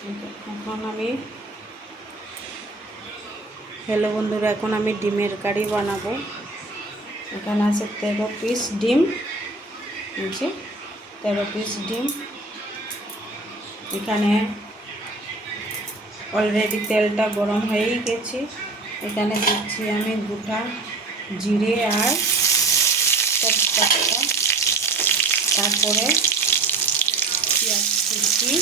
এখন আমি হ্যালো বন্ধুরা, এখন আমি ডিমের কারি বানাবো। এখানে আছে 13 পিস ডিম, নিচে 13 পিস ডিম। এখানে অলরেডি তেলটা গরম হয়েই গেছে। এখানে দিচ্ছি আমি গোটা জিরে আর তেজপাতা, তারপরে পেঁয়াজ কুচি,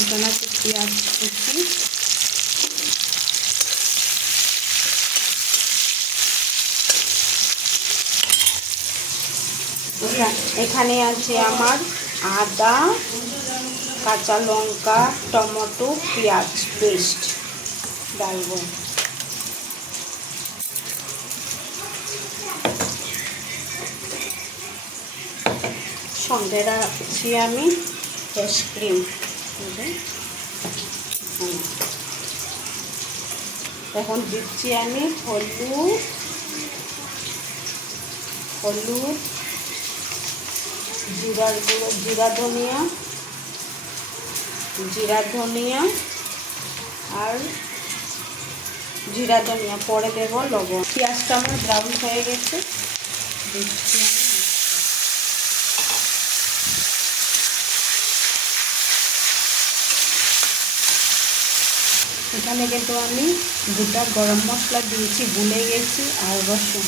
এখানে আছে পেঁয়াজ কুচি, এখানে আছে আমার আদা, কাঁচা লঙ্কা, টমেটো, পেঁয়াজ পেস্ট ডালবো। সঙ্গে রাখছি আমি ফ্রেশ ক্রিম। এখন দিচ্ছি আমি হলুদ, জিরা ধনিয়া আর জিরা ধনিয়া, পরে দেব লবণ। পেঁয়াজটা আমার ব্রাউন হয়ে গেছে, দিচ্ছি আমি। এখানে কিন্তু আমি গোটা গরম মশলা দিয়েছি, ভুলে গেছি, আর রসুন।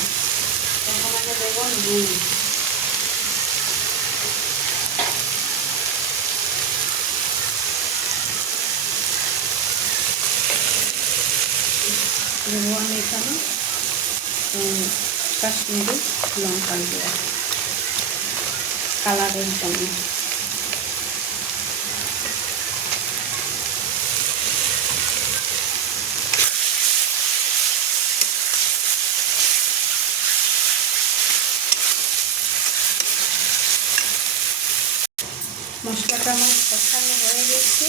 এখন আমি দেব নুন, দেবো আমি এখানে কাশ্মীরি লঙ্কা দিয়ে কালারের জন্য। মশলাটা আমার কষানো হয়ে গেছে।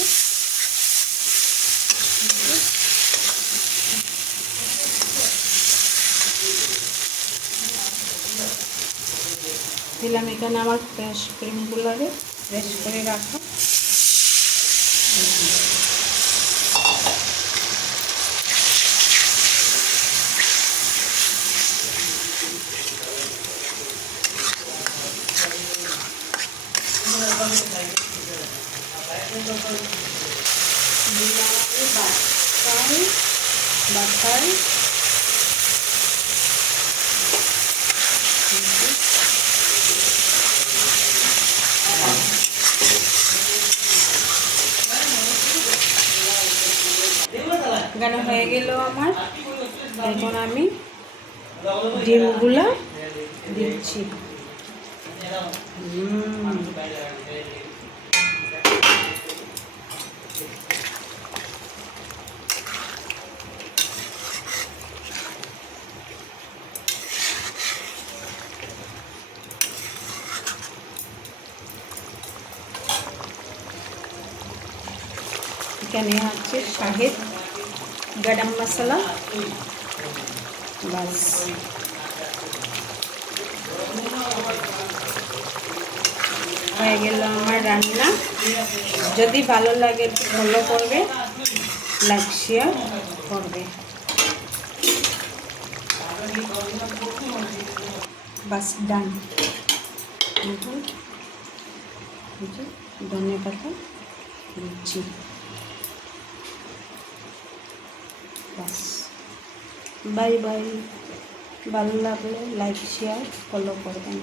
দিলাম এখানে আমার ফ্রেশ ক্রিমগুলোরে ফ্রেশ করে রাখা। বাটার গানা হয়ে গেল আমার। এখন আমি ডিমগুলা দিচ্ছি। এখানে আছে শাহেদ গরম মশলা, বাস। হয়ে গেল আমার রান্না। যদি ভালো লাগে একটু ফলো করবে, লাইক শেয়ার করবে। বাস ডান। ধনিয়া পাতা দিচ্ছি, বাস। Bye bye. ভালো লাগলে লাইক শেয়ার ফলো করবেন।